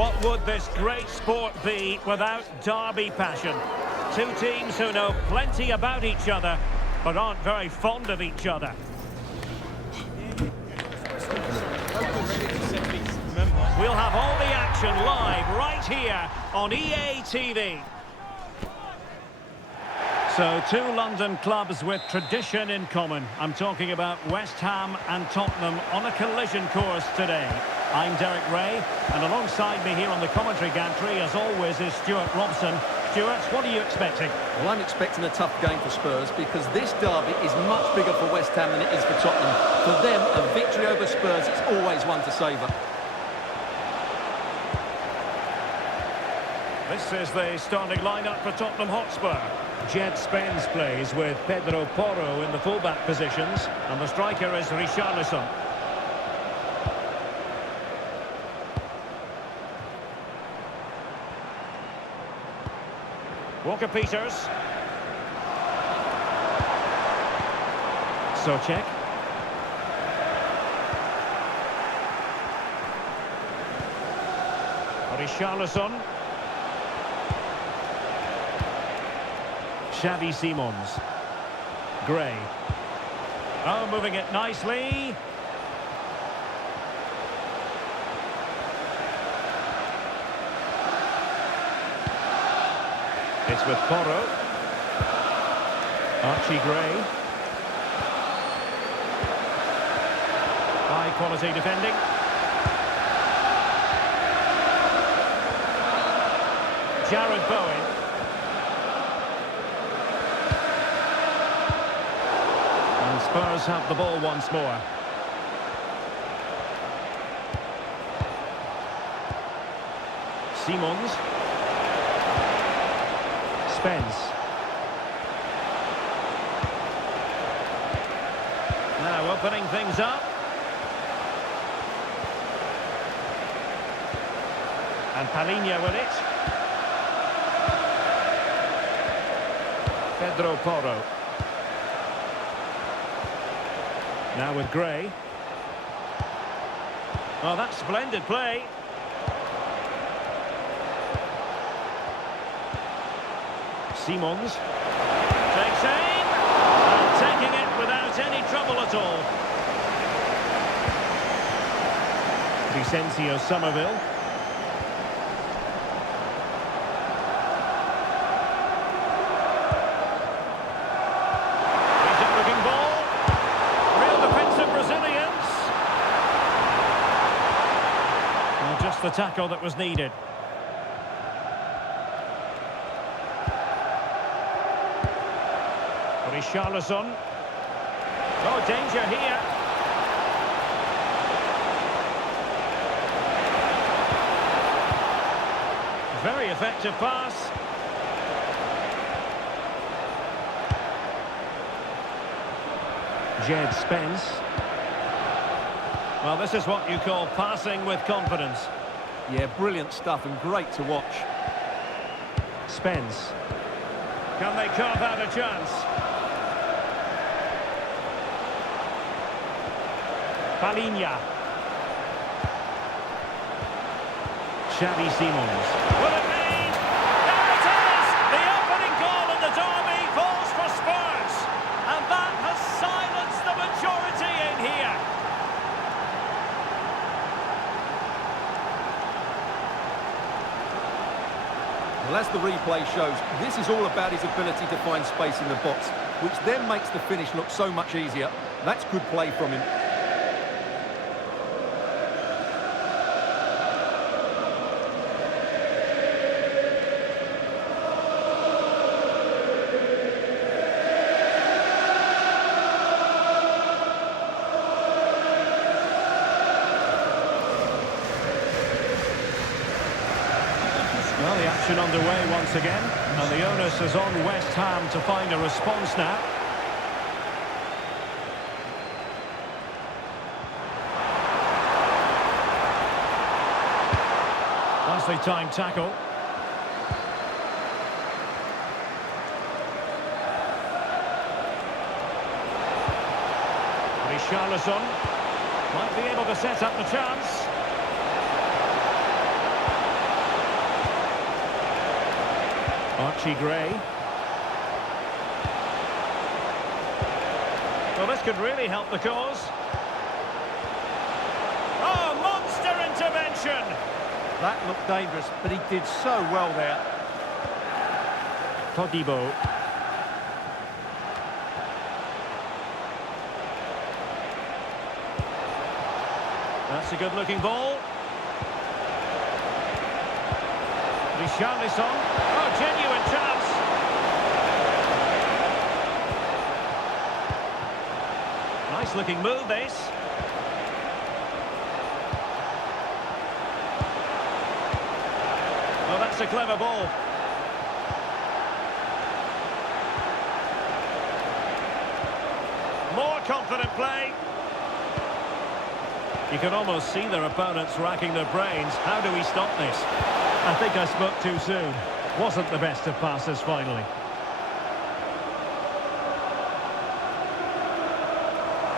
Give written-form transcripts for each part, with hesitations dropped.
What would this great sport be without derby passion? Two teams who know plenty about each other, but aren't very fond of each other. We'll have all the action live right here on EA TV. So, two London clubs with tradition in common. I'm talking about West Ham and Tottenham on a collision course today. I'm Derek Ray, and alongside me here on the commentary gantry, as always, is Stuart Robson. Stuart, what are you expecting? Well, I'm expecting a tough game for Spurs because this derby is much bigger for West Ham than it is for Tottenham. For them, a victory over Spurs is always one to savour. This is the starting lineup for Tottenham Hotspur. Jed Spence plays with Pedro Porro in the fullback positions, and the striker is Richarlison. Walker-Peters. Souček. Richarlison. Xavi Simons. Gray. Oh, moving it nicely. It's with Porro. Archie Gray. High quality defending. Jared Bowen. And Spurs have the ball once more. Simons. Spence. Now opening things up. And Palinha with it. Pedro Porro. Now with Gray. Oh, that's splendid play. Simons takes aim and taking it without any trouble at all. Vicencio Somerville. Decent looking ball. Real defensive Brazilians. Well, just the tackle that was needed. Richarlison. Oh, danger here. Very effective pass. Jed Spence. Well, this is what you call passing with confidence. Yeah, brilliant stuff and great to watch. Spence. Can they carve out a chance? Palinha. Xavi Simons. Will it be? There it is! The opening goal in the derby falls for Spurs. And that has silenced the majority in here. Well, as the replay shows, this is all about his ability to find space in the box, which then makes the finish look so much easier. That's good play from him. Well, the action underway once again, and the onus is on West Ham to find a response now. Nicely timed tackle. Richarlison might be able to set up the chance. Archie Gray. Well, this could really help the cause. Oh, monster intervention! That looked dangerous, but he did so well there. Todibo. That's a good-looking ball. Richarlison. Oh, genuine chance. Nice-looking move, this. Oh, that's a clever ball. More confident play. You can almost see their opponents racking their brains. How do we stop this? I think I spoke too soon. Wasn't the best of passes finally.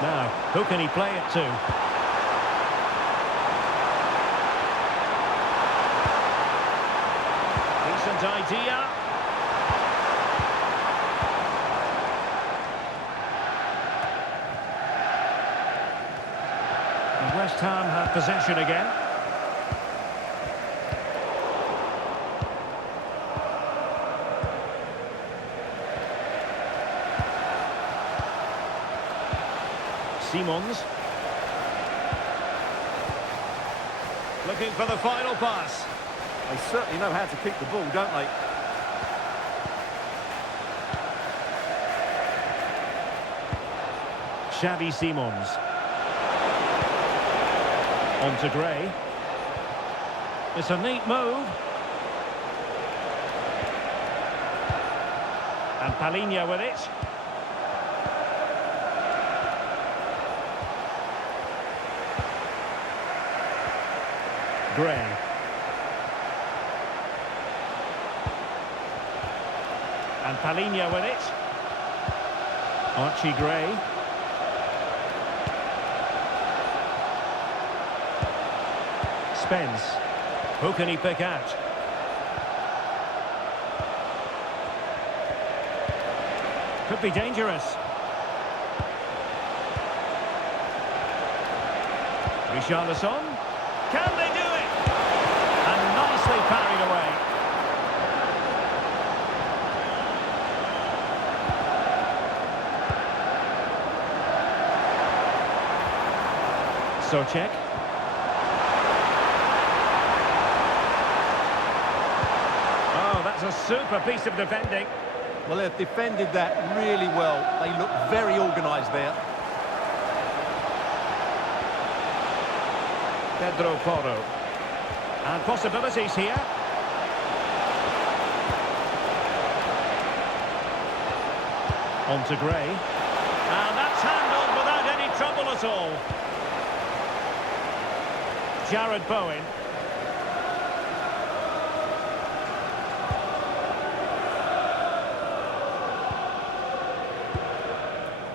Now, who can he play it to? Decent idea. And West Ham have possession again. Simons. Looking for the final pass. They certainly know how to keep the ball, don't they? Xavi Simons. On to Gray. It's a neat move. And Palinha with it. Gray. And Palinha with it. Archie Gray. Spence. Who can he pick out? Could be dangerous. Richarlison. Can they do it? And nicely parried away. Souček. Oh, that's a super piece of defending. Well, they've defended that really well. They look very organised there. Pedro Porro. And possibilities here. On to Gray. And that's handled without any trouble at all. Jared Bowen.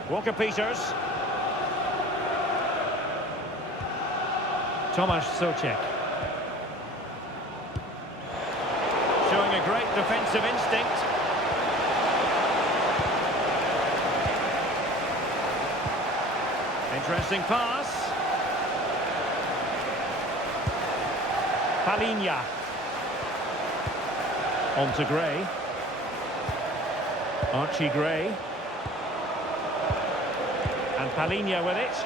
Walker-Peters. Tomasz Souček. Showing a great defensive instinct. Interesting pass. Palinha. On to Gray. Archie Gray. And Palinha with it.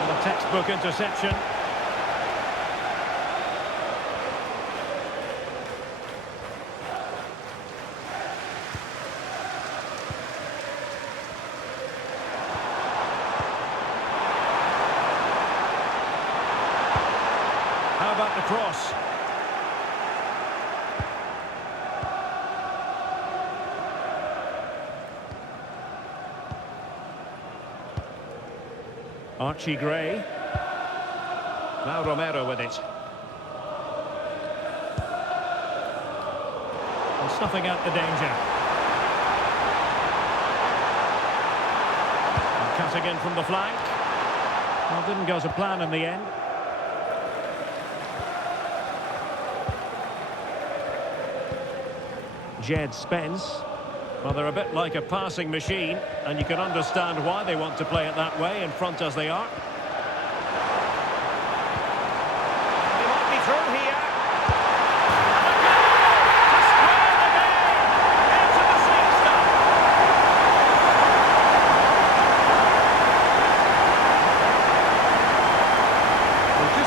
And a textbook interception. How about the cross? Archie Gray. Now Romero with it. And snuffing out the danger. And cutting in from the flank. Well, didn't go to plan in the end. Jed Spence. Well, they're a bit like a passing machine, and you can understand why they want to play it that way, in front as they are. They might be through here.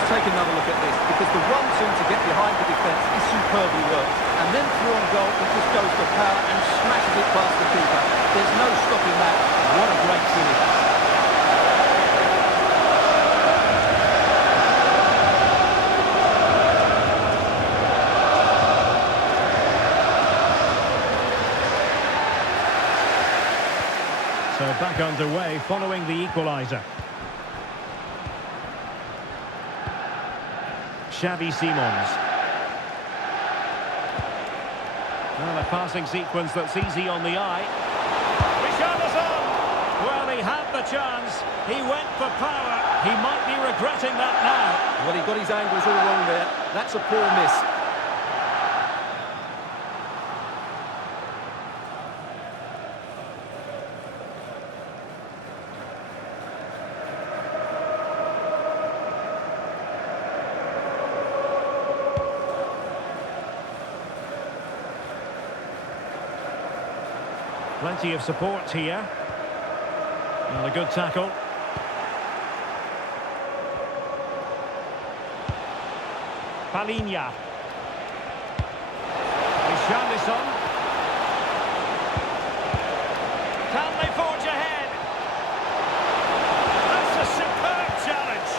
Take another look at this, because the 1-2 to get behind the defence is superbly worked, and then through on goal it just goes for power and smashes it past the keeper. There's no stopping that. What a great finish. So back underway following the equaliser. Xavi Simons. Well, a passing sequence that's easy on the eye. Richarlison! Well, he had the chance. He went for power. He might be regretting that now. Well, he got his angles all wrong there. That's a poor miss. Plenty of support here. And a good tackle. Palinha. Richarlison. Can they forge ahead? That's a superb challenge.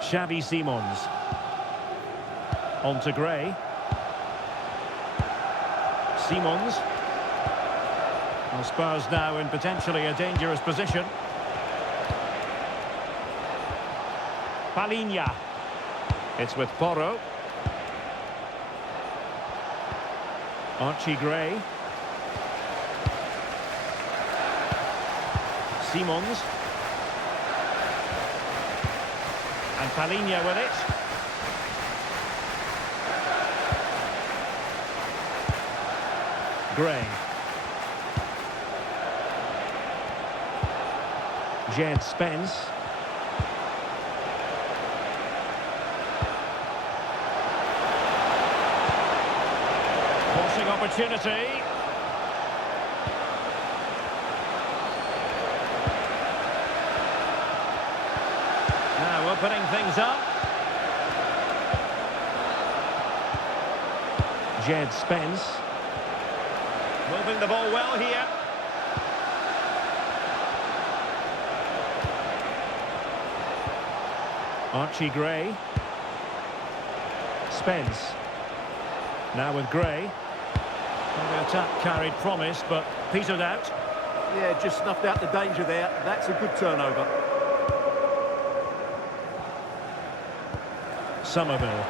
Xavi Simons. On to Gray. Simons. Well, Spurs now in potentially a dangerous position. Palinha. It's with Porro. Archie Gray. Simons. And Palinha with it. Gray. Jed Spence. Forcing opportunity. Now opening things up. Jed Spence. Moving the ball well here. Archie Gray. Spence. Now with Gray. Well, the attack carried promise, but petered out. Yeah, just snuffed out the danger there. That's a good turnover. Somerville.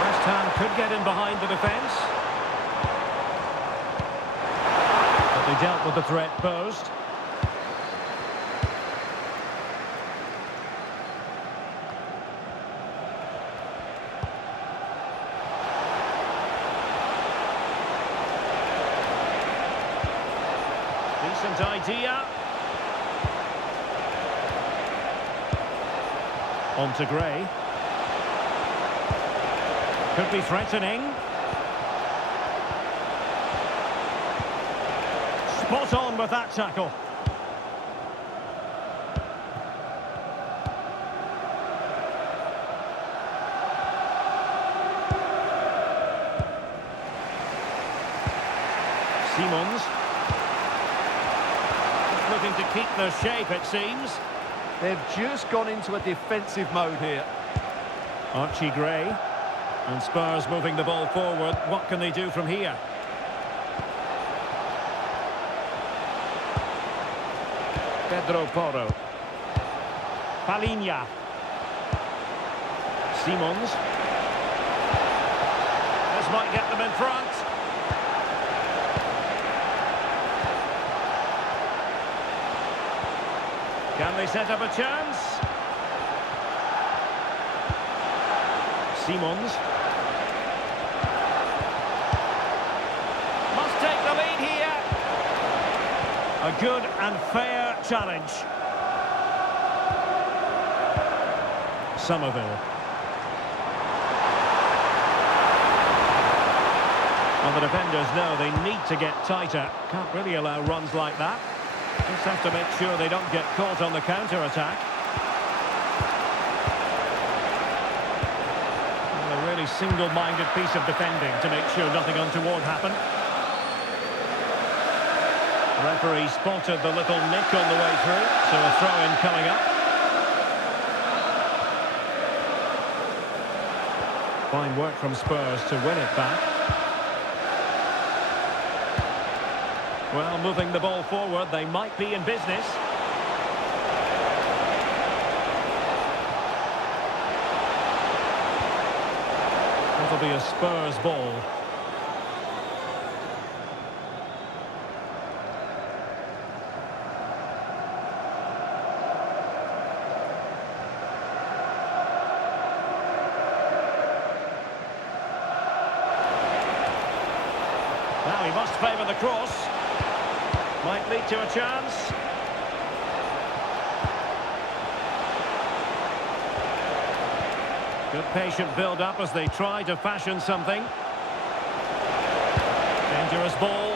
West Ham could get in behind the defence. But they dealt with the threat posed. Decent idea. On to Gray. Could be threatening. Spot on with that tackle. Simons. Looking to keep their shape, it seems. They've just gone into a defensive mode here. Archie Gray. And Spurs moving the ball forward. What can they do from here? Pedro Porro. Palinha. Simons. This might get them in front. Can they set up a chance? Simons. Must take the lead here. A good and fair challenge. Somerville. Well, the defenders know they need to get tighter. Can't really allow runs like that. Just have to make sure they don't get caught on the counter-attack. A really single-minded piece of defending to make sure nothing untoward happened. Referee spotted the little nick on the way through, so a throw-in coming up. Fine work from Spurs to win it back. Well, moving the ball forward, they might be in business. That'll be a Spurs ball. Now he must favour the cross. Might lead to a chance. Good patient build-up as they try to fashion something. Dangerous ball.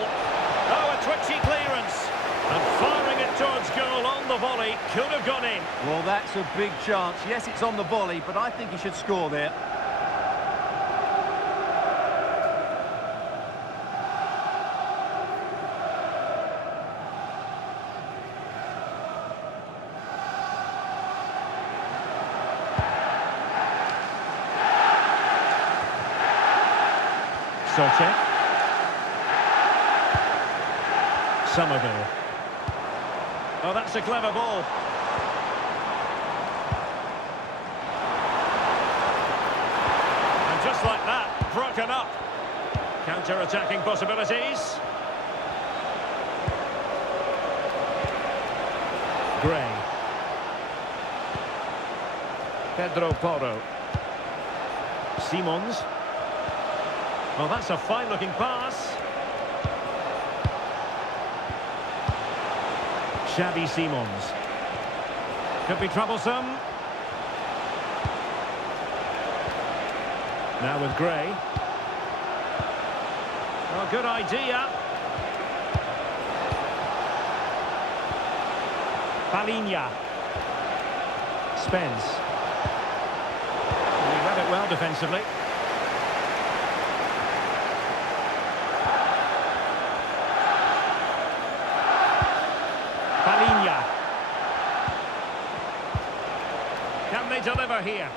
Oh, a twitchy clearance. And firing it towards goal on the volley. Could have gone in. Well, that's a big chance. Yes, it's on the volley, but I think he should score there. Sochek. Somerville. Oh, that's a clever ball. And just like that, broken up. Counter-attacking possibilities. Gray. Pedro Porro. Simons. Well, that's a fine-looking pass. Xavi Simons. Could be troublesome. Now with Gray. Oh, good idea. Palinha. Spence. He read it well defensively. Palinha. Can they deliver here?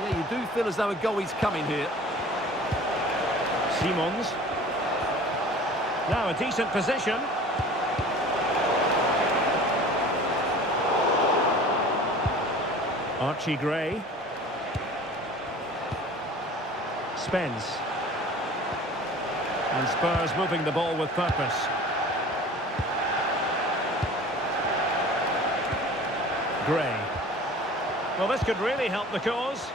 Yeah, you do feel as though a goal is coming here. Simons. Now a decent position. Archie Gray. Spence. And Spurs moving the ball with purpose. Gray. Well, this could really help the cause.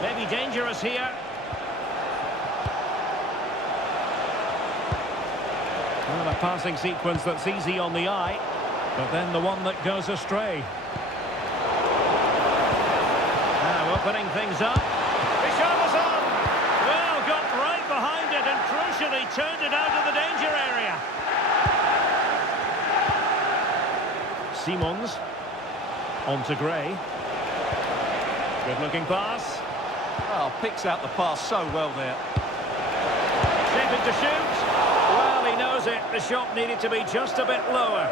Maybe dangerous here. Well, a passing sequence that's easy on the eye, but then the one that goes astray. Now opening things up. Richarlison on! Well, got right behind it and crucially turned it out of the danger area. Simons. On to Gray. Good looking pass. Oh, picks out the pass so well there. Shaping to shoot. Well, he knows it. The shot needed to be just a bit lower.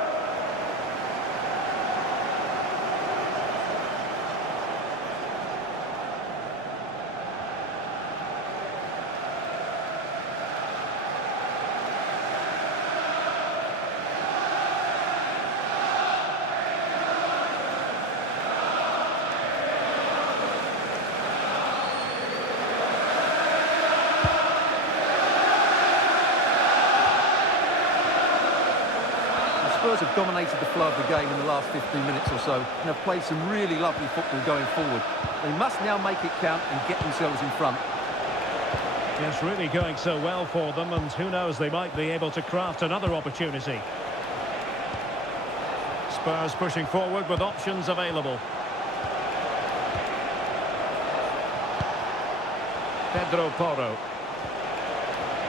have dominated the flow of the game in the last 15 minutes or so and have played some really lovely football going forward. They must now make it count and get themselves in front. It's really going so well for them, and who knows, they might be able to craft another opportunity. Spurs pushing forward with options available. Pedro Porro.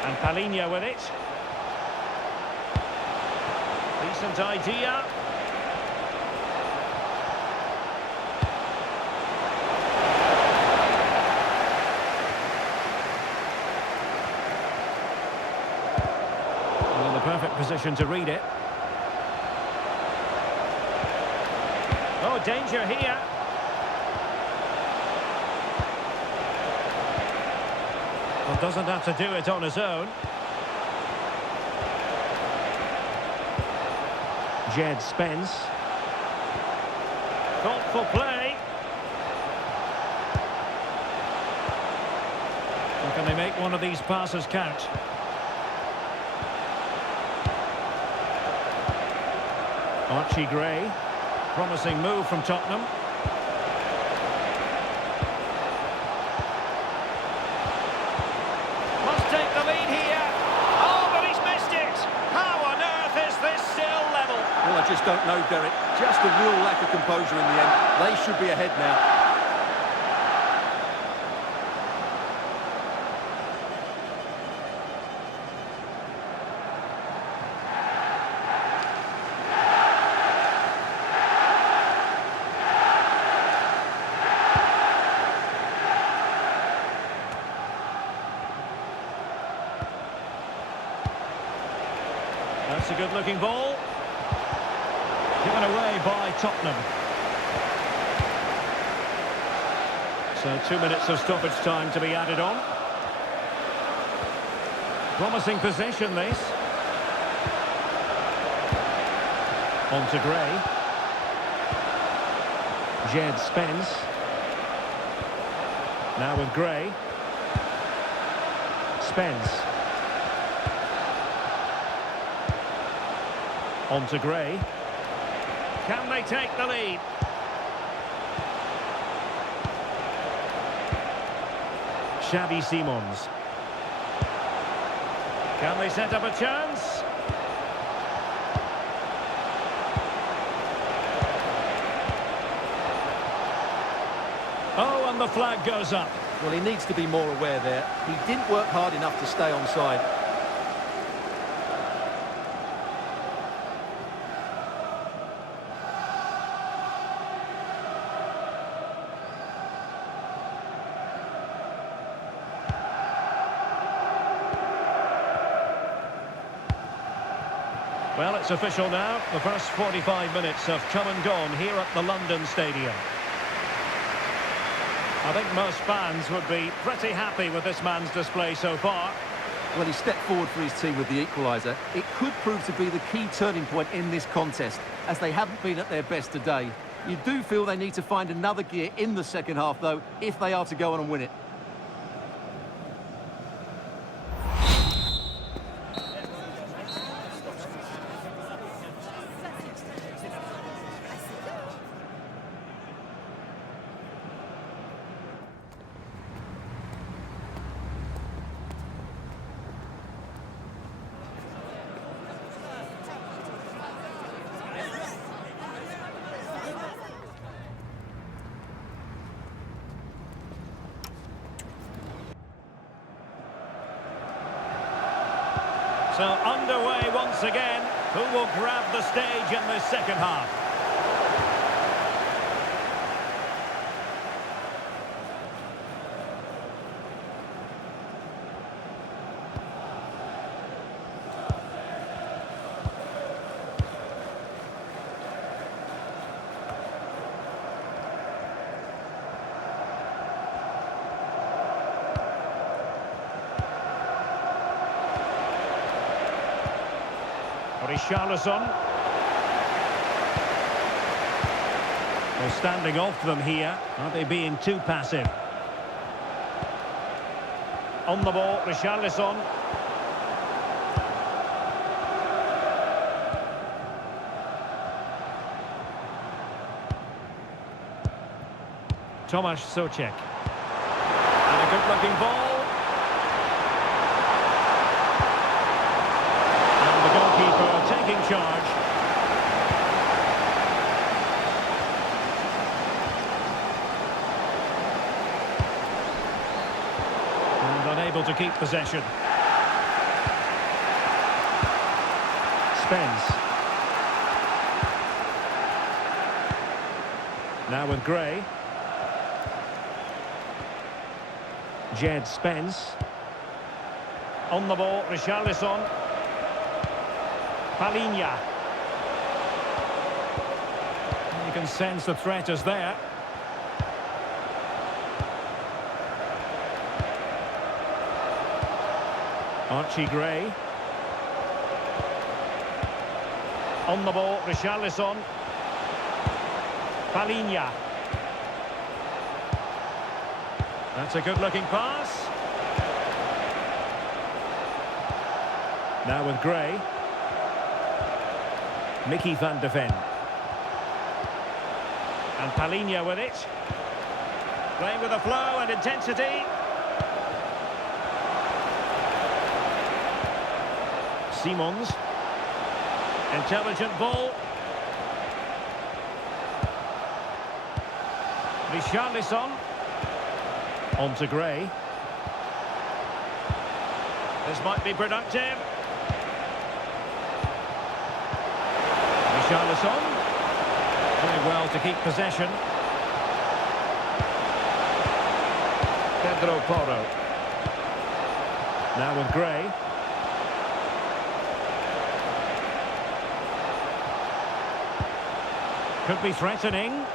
And Palhinha with it. Decent idea. Well, in the perfect position to read it. Oh, danger here. Well, doesn't have to do it on his own. Jed Spence. Thoughtful play. And can they make one of these passes count? Archie Gray. Promising move from Tottenham. Must take the lead here. Oh, but he's missed it. How on earth is this still level? Well, I just don't know, Derek. Just a real lack of composure in the end. They should be ahead now. That's a good-looking ball. Given away by Tottenham. So 2 minutes of stoppage time to be added on. Promising possession, this. On to Gray. Jed Spence. Now with Gray. Spence. On to Gray. Can they take the lead? Xavi Simons. Can they set up a chance? Oh, and the flag goes up. Well, he needs to be more aware there. He didn't work hard enough to stay onside. Well, it's official now. The first 45 minutes have come and gone here at the London Stadium. I think most fans would be pretty happy with this man's display so far. Well, he stepped forward for his team with the equaliser. It could prove to be the key turning point in this contest, as they haven't been at their best today. You do feel they need to find another gear in the second half, though, if they are to go on and win it. So underway once again. Who will grab the stage in this second half? Richarlison. Well, standing off them here. Are they being too passive? On the ball, Richarlison. Tomasz Souček. And a good-looking ball. And the goalkeeper taking charge. And unable to keep possession. Spence. Now with Gray. Jed Spence. On the ball, Richarlison. Palinha. You can sense the threat is there. Archie Gray. On the ball, Richarlison. Palinha. That's a good-looking pass. Now with Gray. Mickey van de Ven. And Palinha with it. Playing with a flow and intensity. Simons. Intelligent ball. Richarlison. On to Gray. This might be productive. Richarlison. Doing well to keep possession. Pedro Porro. Now with Gray. Could be threatening.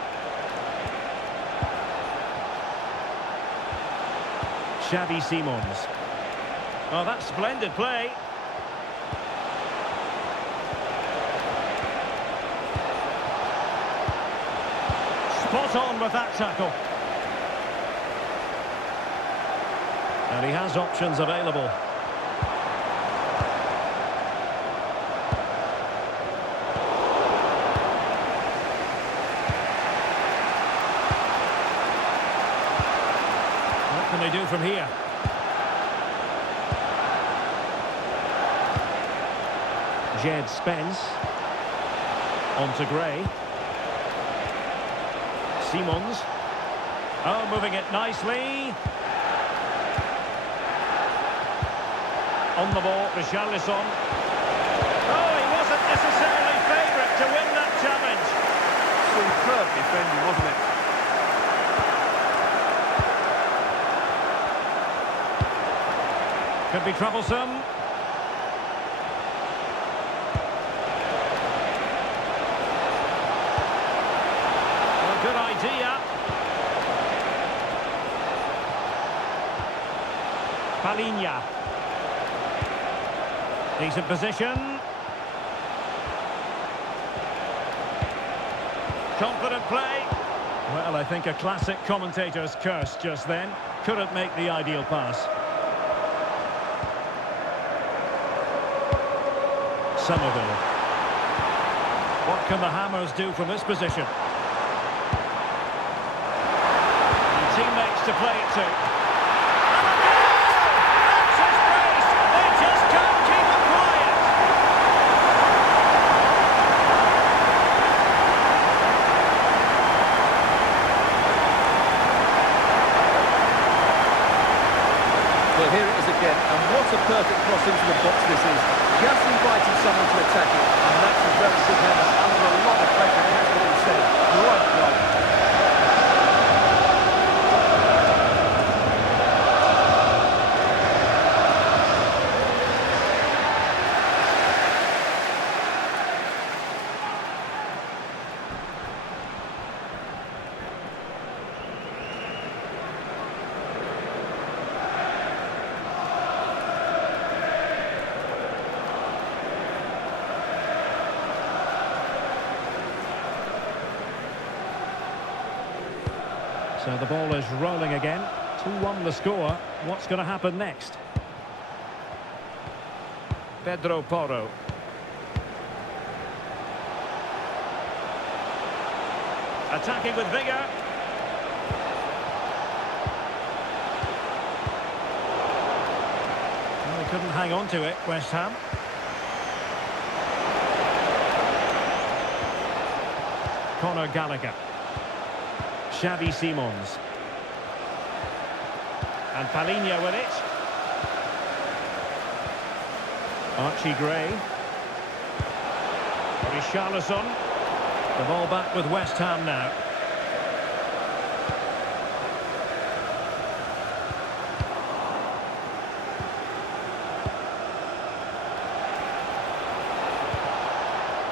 Xavi Simons. Oh, that's splendid play. Spot on with that tackle. And he has options available. What can they do from here? Jed Spence. On to Gray. Simons. Oh, moving it nicely. On the ball, Richarlison. Oh, he wasn't necessarily favourite to win that challenge. Superb defending, wasn't it? Could be troublesome. Well, good idea. Palinha. Decent position. Confident play. Well, I think a classic commentator's curse just then. Couldn't make the ideal pass. Somerville. What can the Hammers do from this position? And teammates to play it to. That's his brace! They just can't keep it quiet! Well, here it is again, and what a perfect cross into the box this is. Just invited someone to attack it, and that's a very good header. Under a lot of pressure, that's what he said. Right goal. So the ball is rolling again. 2-1 the score. What's going to happen next? Pedro Porro. Attacking with vigour. hang on to it, West Ham. Conor Gallagher. Xavi Simons. And Palhinha with it. Archie Gray. Richarlison. The ball back with West Ham now.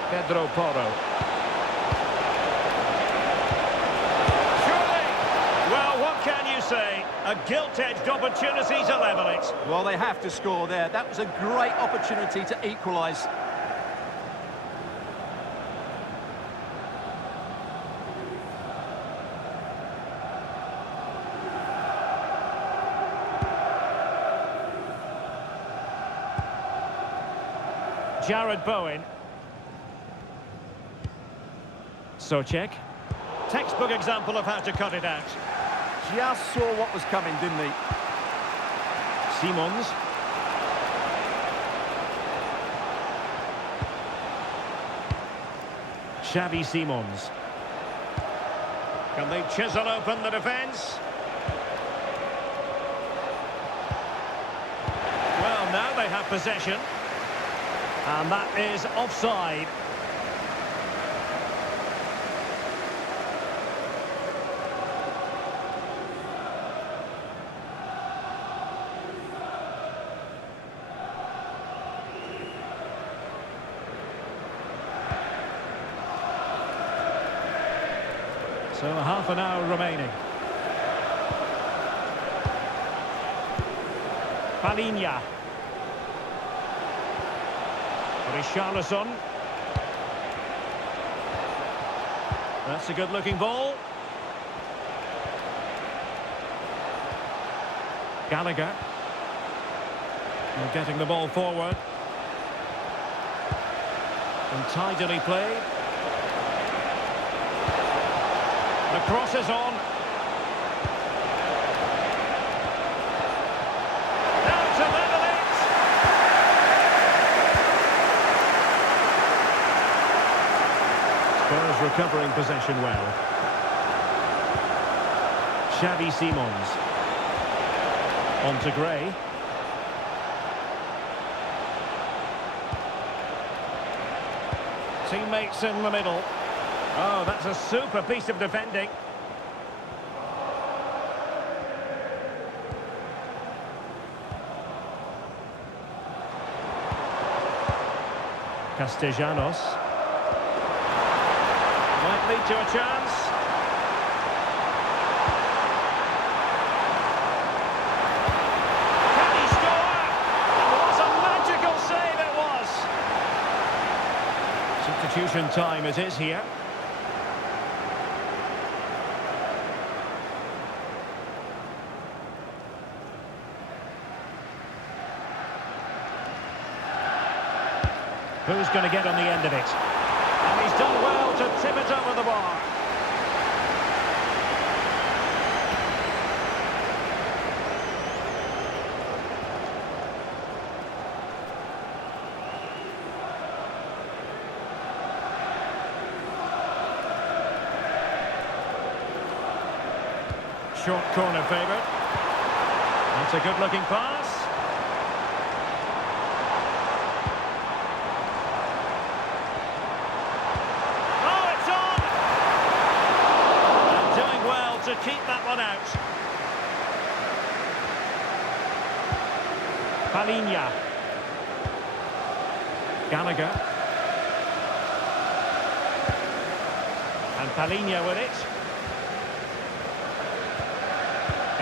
Pedro Porro. Surely! Well, what can you say? A gilt-edged opportunity to level it. Well, they have to score there. That was a great opportunity to equalise. Jared Bowen. Socek. Textbook example of how to cut it out. Just saw what was coming, didn't he? Simons. Xavi Simons. Can they chisel open the defence? Well, now they have possession. And that is offside. So half an hour remaining. Palhinha. Richarlison. That's a good-looking ball. Gallagher. And getting the ball forward. And tidily played. The cross is on. Now to level it. Spurs recovering possession well. Xavi Simons. On to Gray. Teammates in the middle. Oh, that's a super piece of defending. Castellanos. Might lead to a chance. Can he score? And what a magical save it was. Substitution time it is here. Who's going to get on the end of it? And he's done well to tip it over the bar. Short corner favourite. That's a good-looking pass. To keep that one out. Palhinha. Gallagher. And Palhinha with it.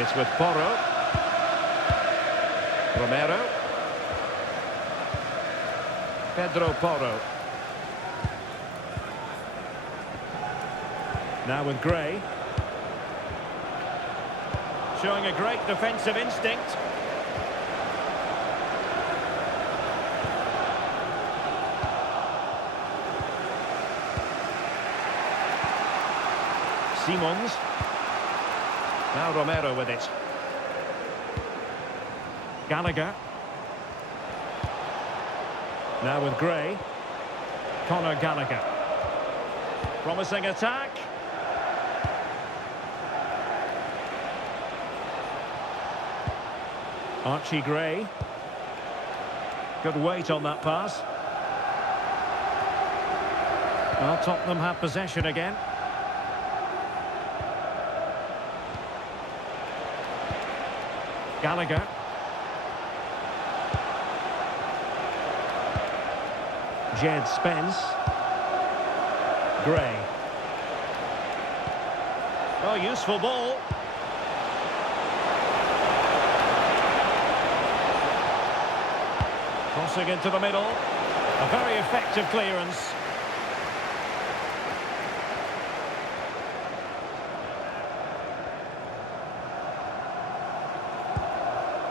It's with Porro. Romero. Pedro Porro. Now with Gray. Showing a great defensive instinct. Simons. Now Romero with it. Gallagher. Now with Gray. Conor Gallagher. Promising attack. Archie Gray. Good weight on that pass. Well, Tottenham have possession again. Gallagher. Jed Spence. Gray. Oh, useful ball. Crossing into the middle. A very effective clearance.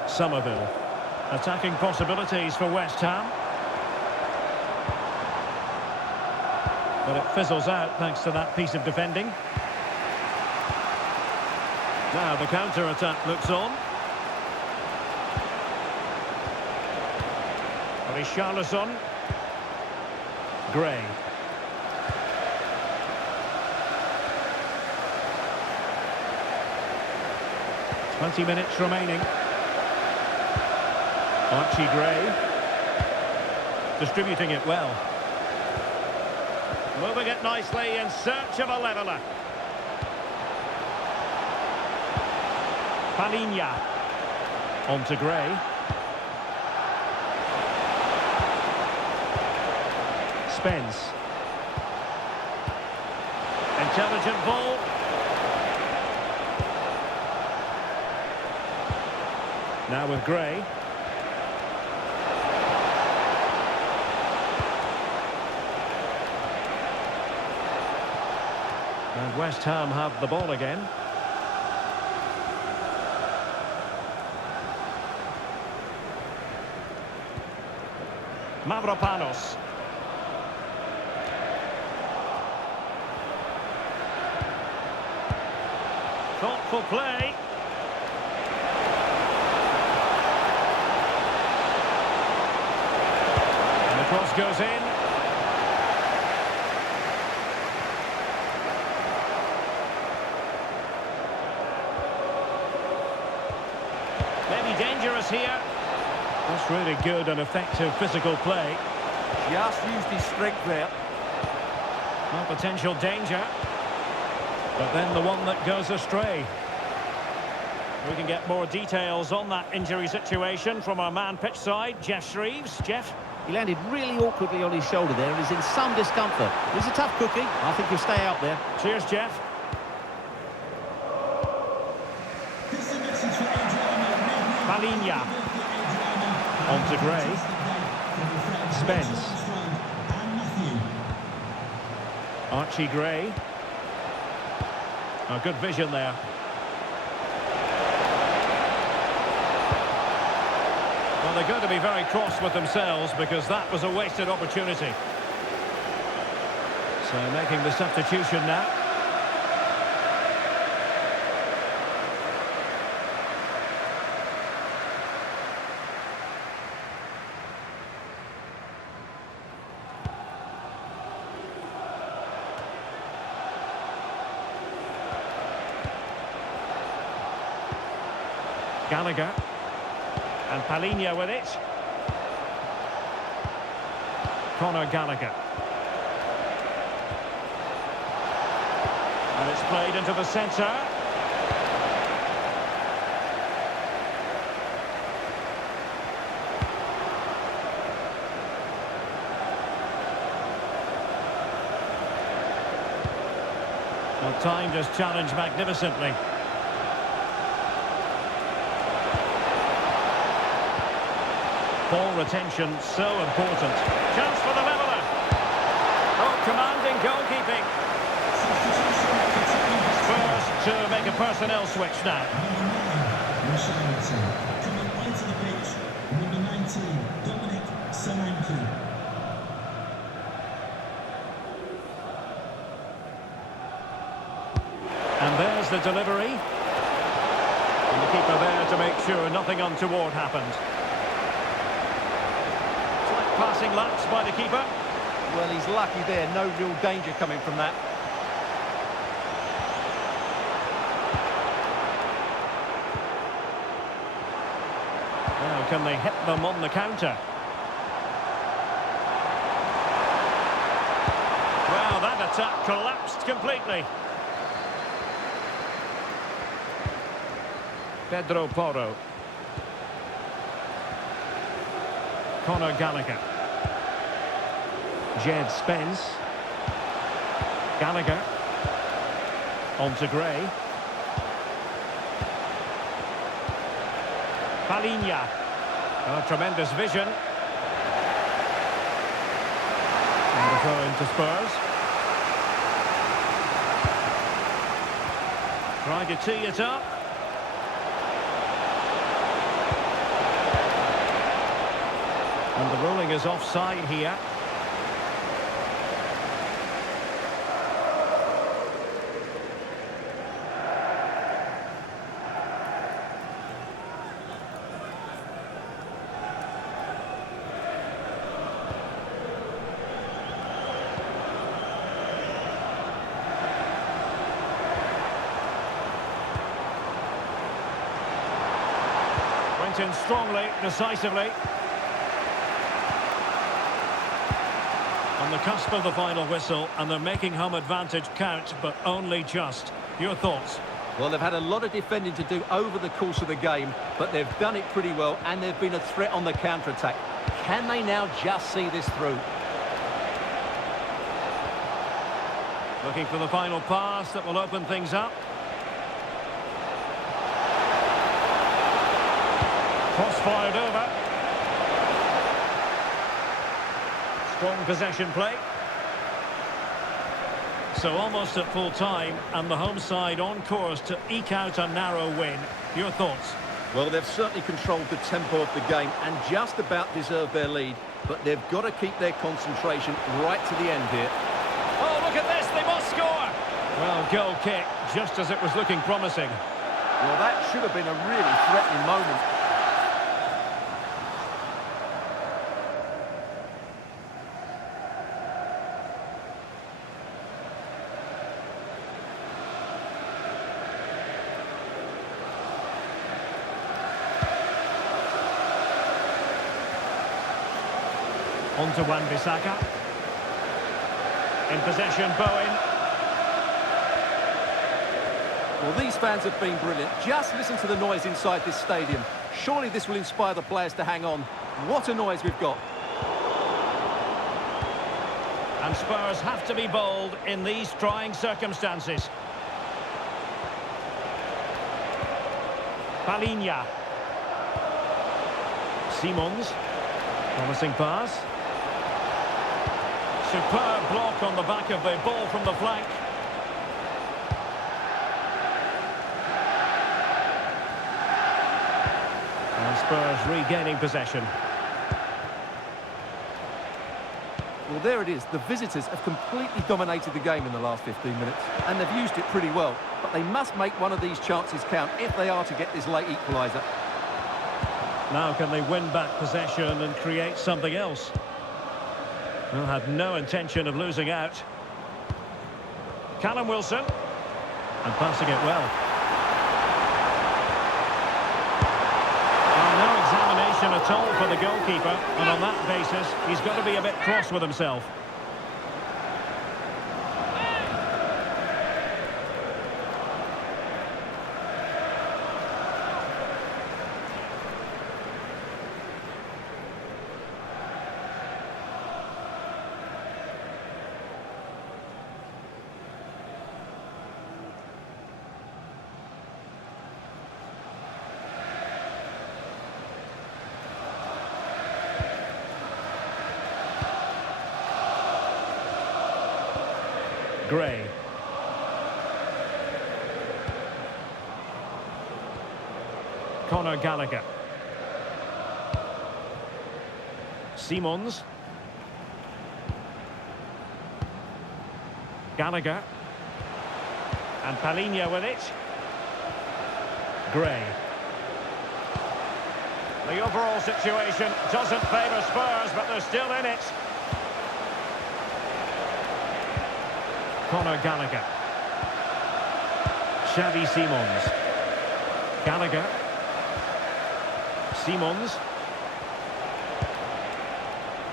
Somerville. Attacking possibilities for West Ham. But it fizzles out thanks to that piece of defending. Now the counter-attack looks on. Richarlison. Gray. "20 minutes remaining. Archie Gray. Distributing it well. Moving it nicely in search of a leveller. Palinha. On to Gray. Spence. Intelligent ball. Now with Gray. And West Ham have the ball again. Mavropanos. Thoughtful play. And the cross goes in. Maybe dangerous here. That's really good and effective physical play. Just used his strength there. No potential danger. But then the one that goes astray. We can get more details on that injury situation from our man pitch side, Jeff Shreves. Jeff? He landed really awkwardly on his shoulder there and is in some discomfort. He's a tough cookie. I think he'll stay out there. Cheers, Jeff. Palinha. On to Gray. Spence. Archie Gray. Oh, good vision there. Well, they're going to be very cross with themselves because that was a wasted opportunity. So making the substitution now. Gallagher. And Palinha with it. Conor Gallagher. And it's played into the centre. Well, time just challenged magnificently. Ball retention so important. Chance for the leveller. Oh, commanding goalkeeping. Spurs to make a personnel switch now. Coming onto the pitch, number 19, Dominic Solanke. And there's the delivery. And the keeper there to make sure nothing untoward happened. passing lapse by the keeper. Well, he's lucky there. No real danger coming from that. Now, can they hit them on the counter? Well, that attack collapsed completely. Pedro Porro. Conor Gallagher. Jed Spence. Gallagher. On to Gray. Palinha. Oh, tremendous vision. And a throw into Spurs. Trying to tee it up. And the ruling is offside here. Went in strongly, decisively. On the cusp of the final whistle, and they're making home advantage count, but only just. Your thoughts? Well, they've had a lot of defending to do over the course of the game, but they've done it pretty well, and they've been a threat on the counter-attack. Can they now just see this through? Looking for the final pass that will open things up. Cross fired over. Strong possession play. So almost at full time, and the home side on course to eke out a narrow win. Your thoughts? Well, they've certainly controlled the tempo of the game and just about deserved their lead, but they've got to keep their concentration right to the end here. Oh, look at this, they must score! Well, goal kick, just as it was looking promising. Well, that should have been a really threatening moment. On to Wan-Bissaka. In possession, Bowen. Well, these fans have been brilliant. Just listen to the noise inside this stadium. Surely this will inspire the players to hang on. What a noise we've got. And Spurs have to be bold in these trying circumstances. Palinha. Simons. Promising pass. Superb block on the back of the ball from the flank. And Spurs regaining possession. Well, there it is. The visitors have completely dominated the game in the last 15 minutes, and they've used it pretty well. But they must make one of these chances count if they are to get this late equaliser. Now can they win back possession and create something else? Well, had no intention of losing out. Callum Wilson. And passing it well. Well, no examination at all for the goalkeeper. And on that basis, he's got to be a bit cross with himself. Gray. Conor Gallagher. Simons. Gallagher. And Palinha with it. Gray. The overall situation doesn't favour Spurs, but they're still in it. Conor Gallagher. Xavi Simons. Gallagher. Simons.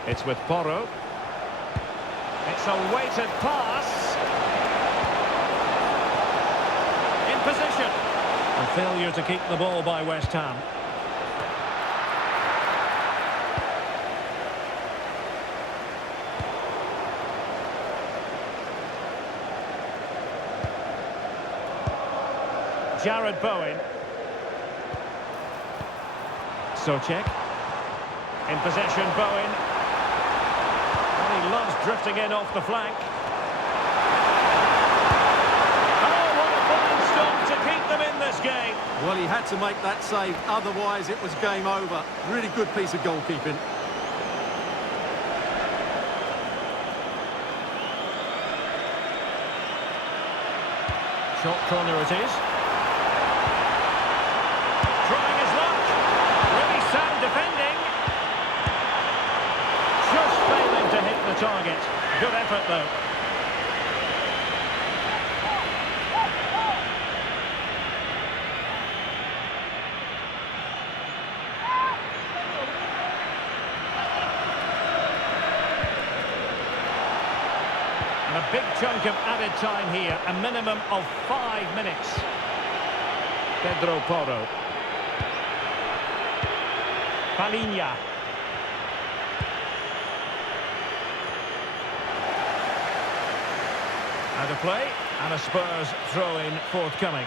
It's with Porro. It's a weighted pass. In position. A failure to keep the ball by West Ham. Jared Bowen. Socek. In possession, Bowen. And he loves drifting in off the flank. Oh, what a fine stop to keep them in this game. Well, he had to make that save, otherwise it was game over. Really good piece of goalkeeping. Short corner it is. Trying his luck. Really sound defending. Just failing to hit the target. Good effort, though. And a big chunk of added time here, a minimum of 5 minutes. Pedro Porro. Palinha. Out of play, and a Spurs throw-in forthcoming.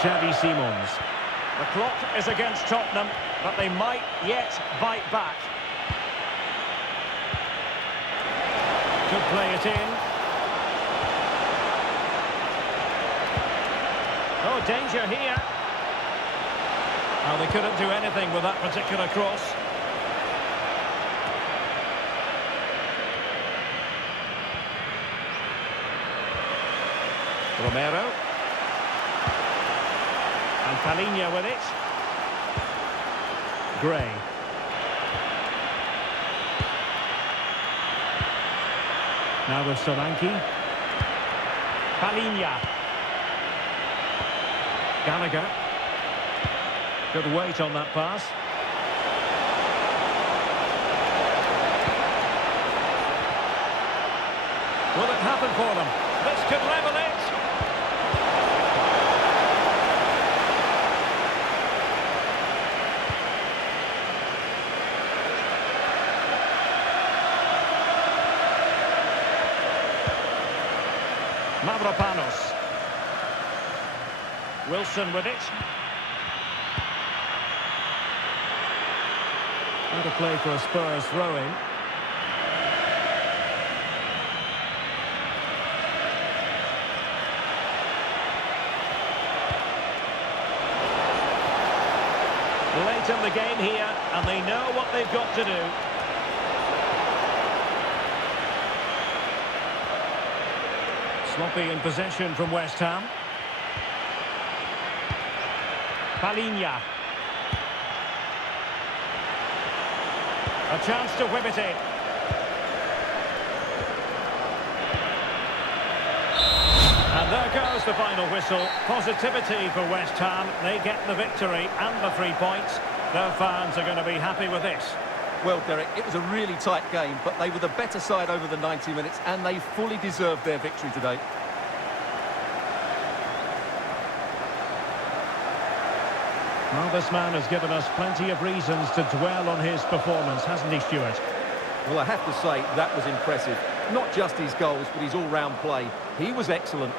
Xavi Simons. The clock is against Tottenham, but they might yet bite back. Could play it in. Oh, danger here. Oh, they couldn't do anything with that particular cross. Romero. And Palinha with it. Gray. Now with Solanke. Palinha. Gallagher. Good weight on that pass. Will it happen for them? This could level it. Mavropanos. Wilson with it. Out of play for a Spurs throw-in. Late in the game here, and they know what they've got to do. Sloppy in possession from West Ham. Palinha. A chance to whip it in. And there goes the final whistle. Positivity for West Ham. They get the victory and the 3 points. Their fans are going to be happy with this. Well, Derek, it was a really tight game, but they were the better side over the 90 minutes, and they fully deserved their victory today. Well, this man has given us plenty of reasons to dwell on his performance, hasn't he, Stuart? Well, I have to say, that was impressive. Not just his goals, but his all-round play. He was excellent.